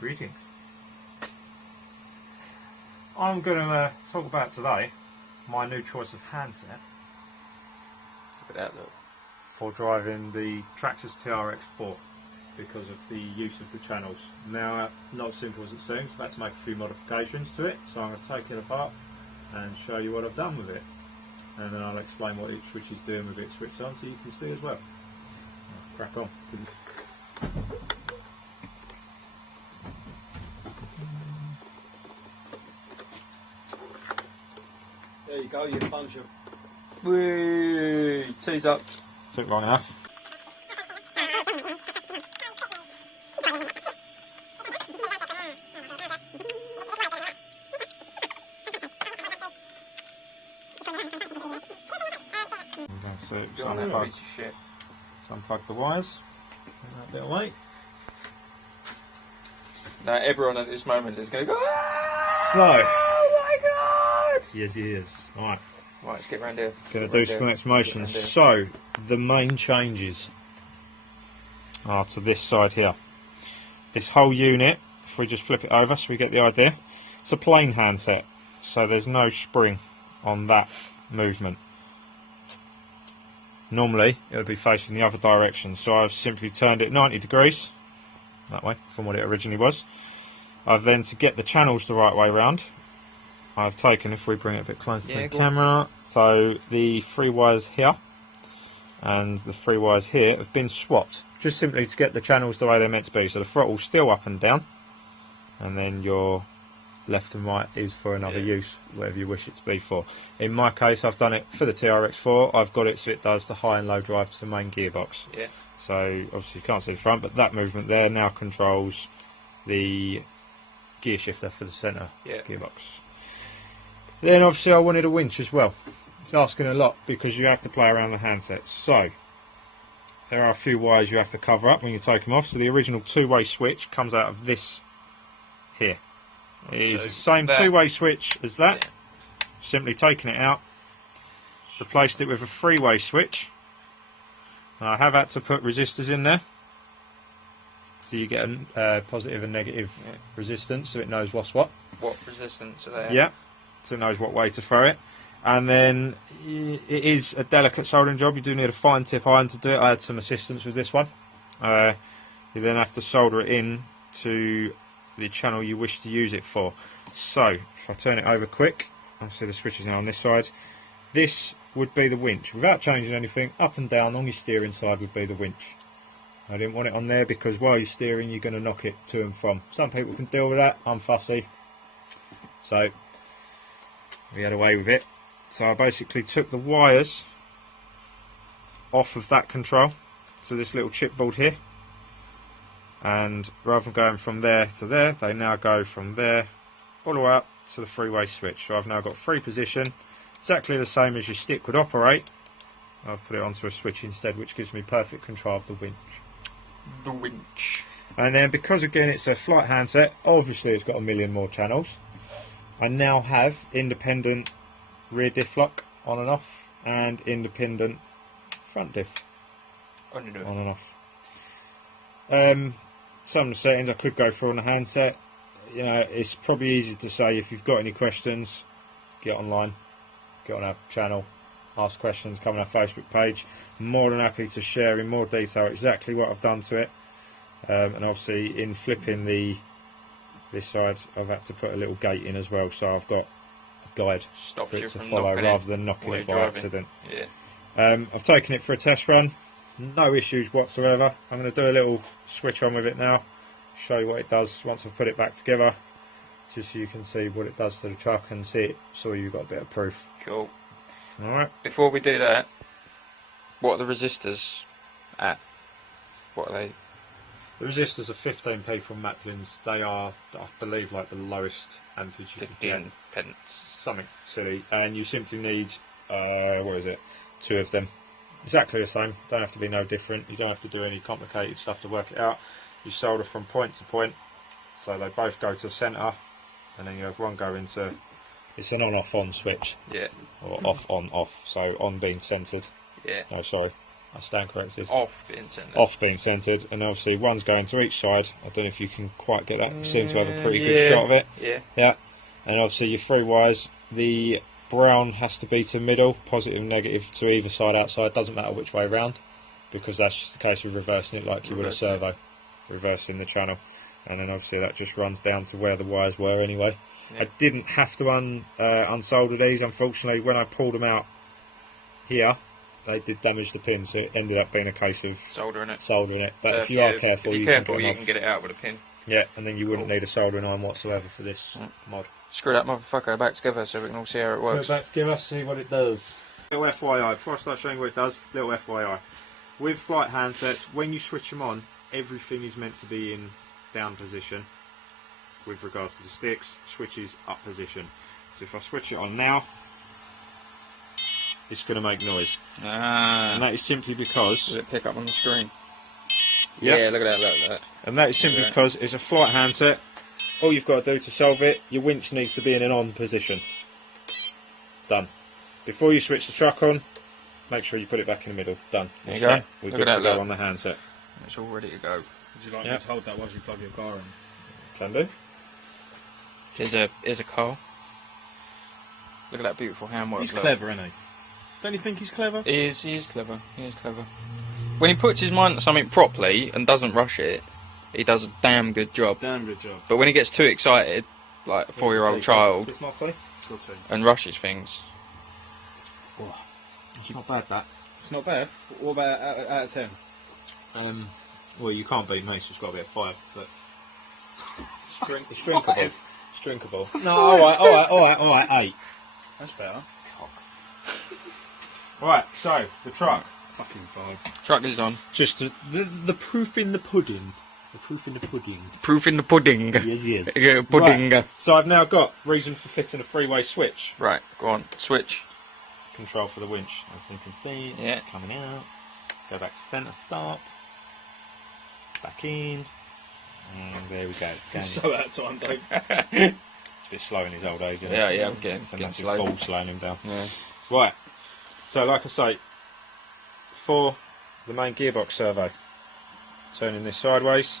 Greetings. I'm going to talk about today my new choice of handset. Look at that look. For driving the Traxxas trx-4 because of the use of the channels. Now, not as simple as it seems, I've had to make a few modifications to it, so I'm going to take it apart and show you what I've done with it. And then I'll explain what each switch is doing with it switched on so you can see as well. I'll crack on. There you go, your function. Whee! Tease up. Took long enough. Unplug the wires. That bit away. Now everyone at this moment is going to go, ah! So. Oh my god! Yes, he is. Right. Right, let's get round here. Going to do some explanations. So, the main changes are to this side here. This whole unit, if we just flip it over so we get the idea, it's a plain handset. So there's no spring on that movement. Normally, it would be facing the other direction. So I've simply turned it 90 degrees, that way, from what it originally was. I've then, to get the channels the right way round, I've taken, if we bring it a bit closer to the camera, so the 3 wires here and the 3 wires here have been swapped, just simply to get the channels the way they're meant to be. So the throttle's still up and down, and then your left and right is for another use, whatever you wish it to be for. In my case, I've done it for the TRX4, I've got it so it does the high and low drive to the main gearbox. Yeah. So obviously you can't see the front, but that movement there now controls the gear shifter for the centre gearbox. Then obviously I wanted a winch as well. It's asking a lot because you have to play around the handsets. So there are a few wires you have to cover up when you take them off. So the original two-way switch comes out of this here. It is the same two-way switch as that. Yeah. Simply taken it out, replaced it with a three-way switch. I have had to put resistors in there, so you get a positive and negative resistance, so it knows what's what. What resistance are there? Yeah, so it knows what way to throw it. And then it is a delicate soldering job. You do need a fine tip iron to do it. I had some assistance with this one. You then have to solder it in to the channel you wish to use it for. So if I turn it over quick, I'll see the switch is now on this side. This would be the winch. Without changing anything, up and down on your steering side would be the winch. I didn't want it on there because while you're steering you're going to knock it to and from. Some people can deal with that, I'm fussy. So we had away with it. So I basically took the wires off of that control to this little chipboard here, and rather than going from there to there, they now go from there all the way up to the three-way switch. So I've now got 3 position, exactly the same as your stick would operate. I've put it onto a switch instead, which gives me perfect control of the winch. The winch. And then because again it's a flight handset, obviously it's got a million more channels. I now have independent rear diff lock on and off, and independent front diff on and off. Some of the settings I could go through on the handset. You know, it's probably easy to say if you've got any questions, get online, get on our channel, ask questions, come on our Facebook page. More than happy to share in more detail exactly what I've done to it. And obviously in flipping this side, I've had to put a little gate in as well, so I've got a guide for it to follow rather than knocking it by accident. Yeah. I've taken it for a test run, no issues whatsoever. I'm going to do a little switch on with it now, show you what it does once I've put it back together, just so you can see what it does to the truck and see it, so you've got a bit of proof. Cool. Alright. Before we do that, what are the resistors at? What are they? The resistors are 15p from Maplin's. They are, I believe, like the lowest amperage you can get. 15 pence. Something silly. And you simply need, what is it, 2 of them. Exactly the same. Don't have to be no different. You don't have to do any complicated stuff to work it out. You solder from point to point, so they both go to the centre, and then you have one go into, it's an on-off-on switch. Yeah. Or off-on-off, so on being centred. Yeah. No, sorry. I stand corrected. Off being centred. Off being centred, and obviously one's going to each side. I don't know if you can quite get that. You seem to have a pretty good shot of it. Yeah. And obviously your three wires, the brown has to be to middle, positive and negative to either side, outside. Doesn't matter which way round, because that's just the case of reversing it like you would a servo, reversing the channel. And then obviously that just runs down to where the wires were anyway. Yeah. I didn't have to unsolder these, unfortunately. When I pulled them out here, they did damage the pin, so it ended up being a case of soldering it. But so if you are careful, you can get it out with a pin. Yeah, and then you wouldn't need a soldering iron whatsoever for this mod. Screw that motherfucker back together so we can all see how it works. Go back together, see what it does. Little FYI, before I start showing you what it does, little FYI. With flight handsets, when you switch them on, everything is meant to be in down position. With regards to the sticks, switches up position. So if I switch it on now, it's going to make noise. And that is simply because... Does it pick up on the screen? Yep. Yeah, look at that. And that is simply because it's a flight handset. All you've got to do to solve it, your winch needs to be in an on position. Done. Before you switch the truck on, make sure you put it back in the middle. Done. There you go. We're good to go on the handset. It's all ready to go. Would you like me to hold that whilst you plug your car in? Can do. Here's a car. Look at that beautiful handwork. He's clever, isn't he? Don't you think he's clever? He is clever. He is clever. When he puts his mind to something properly and doesn't rush it, he does a damn good job. But when he gets too excited, like a 4-year-old child, and rushes things. Oh, it's not bad, that. It's not bad. What about out of 10? Well, you can't beat me, so it's got to be a 5. But it's drinkable. It's drinkable. No, alright, 8. That's better. Right, so the truck. Fucking 5. Truck is on. Just the proof in the pudding. The proof in the pudding. Proof in the pudding. Yes. Pudding. Right. So I've now got reason for fitting a 3-way switch. Right, go on. Switch. Control for the winch. As you can see, coming out. Go back to centre stop. Back in. And there we go. So out of time, Dave. It's a bit slow in his old age, isn't it? Yeah, I'm getting slow. Ball slowing him down. Yeah. Right. So like I say, for the main gearbox servo, turning this sideways,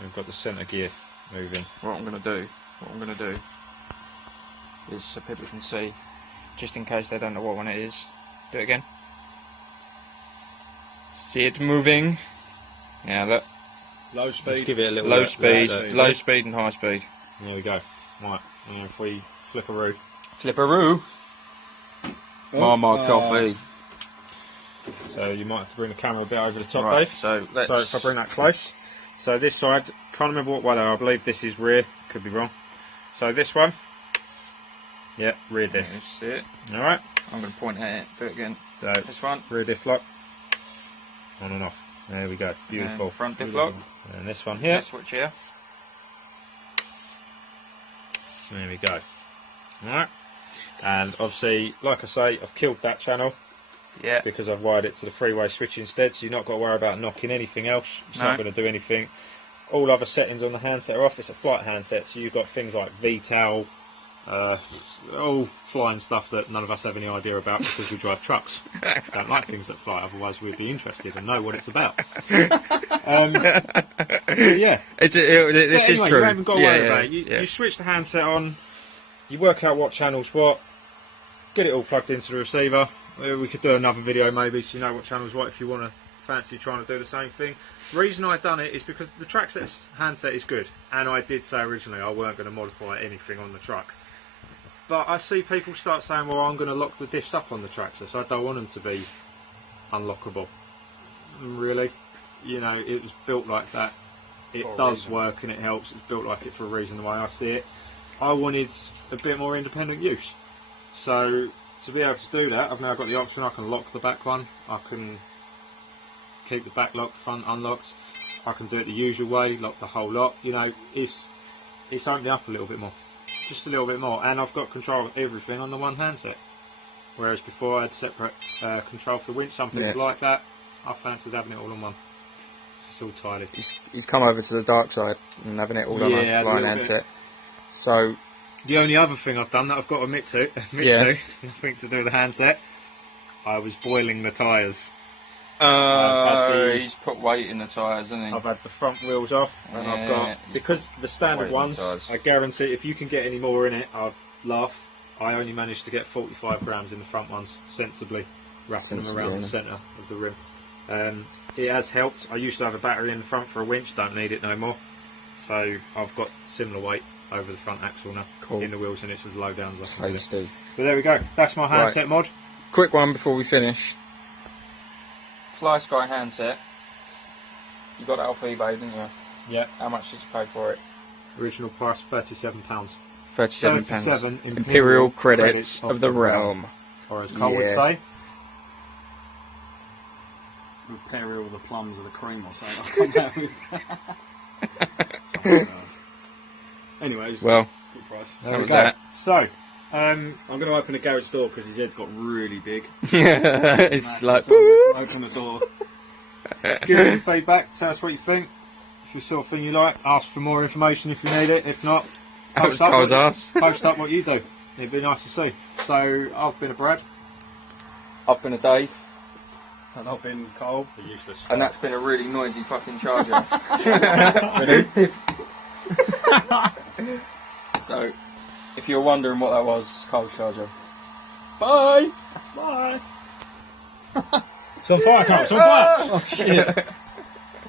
we've got the centre gear moving. What I'm going to do is, so people can see, just in case they don't know what one it is, do it again. See it moving. Yeah, look. Low speed. Just give it a little low speed and high speed. There we go. Right, and if we flip-a-roo. Flip-a-roo. Mama coffee. So you might have to bring the camera a bit over the top, right, Dave. So if I bring that close. So this side, can't remember what way they are. I believe this is rear. Could be wrong. So this one, yeah, rear diff. That's it. All right. I'm going to point at it. Do it again. So this one, rear diff lock, on and off. There we go. Beautiful. And front diff lock. And this one here. This switch here. There we go. All right. And obviously, like I say, I've killed that channel. Yeah. Because I've wired it to the 3-way switch instead, so you've not got to worry about knocking anything else. It's not going to do anything. All other settings on the handset are off. It's a flight handset, so you've got things like VTAL, all flying stuff that none of us have any idea about because we drive trucks. Don't like things that fly, otherwise we'd be interested and know what it's about. Yeah. This anyway, is true. You haven't got to worry about it. You switch the handset on, you work out what channel's what, get it all plugged into the receiver. We could do another video maybe so you know what channel's what if you want to fancy trying to do the same thing. The reason I've done it is because the traxxas handset is good, and I did say originally I weren't going to modify anything on the truck. But I see people start saying, well, I'm going to lock the diffs up on the traxxas, so I don't want them to be unlockable. Really? You know, it was built like that. It does work and it helps. It's built like it for a reason the way I see it. I wanted a bit more independent use. So to be able to do that, I've now got the option. I can lock the back one. I can keep the back locked, front unlocked. I can do it the usual way, lock the whole lot. You know, it's opened me up a little bit more, just a little bit more, and I've got control of everything on the one handset. Whereas before I had separate control for the winch. Some people like that. I fancied having it all on one. It's all tidy. He's come over to the dark side and having it all on a flying handset. So the only other thing I've done that I've got to admit to, nothing to do with the handset, I was boiling the tyres. I've He's put weight in the tyres, hasn't he? I've had the front wheels off, and I've got, because the standard ones, I guarantee if you can get any more in it, I'd laugh. I only managed to get 45 grams in the front ones, sensibly, wrapping them around the centre of the rim. It has helped. I used to have a battery in the front for a winch, don't need it no more. So I've got similar weight over the front axle now, in the wheels, and it's as low down as I can. Tasty. So there we go, that's my handset mod. Quick one before we finish. Fly Sky handset. You got that off eBay, didn't you? Yeah. How much did you pay for it? Original price £37. £37. Imperial credits of the realm. Or as Cole would say. Repair all the plums of the cream or something. Anyways, well, good price. That was that. So, I'm going to open the garage door because his head's got really big. It's like, so open the door. Give us some feedback, tell us what you think. If it's the sort of thing you like, ask for more information if you need it. If not, post up what you do. It'd be nice to see. So, I've been a Brad. I've been a Dave. And I've been Cole. The useless. And that's been a really noisy fucking charger. So, if you're wondering what that was, it's Cole's charger. Bye! Bye! It's on fire, Cole, it's on fire! Oh shit!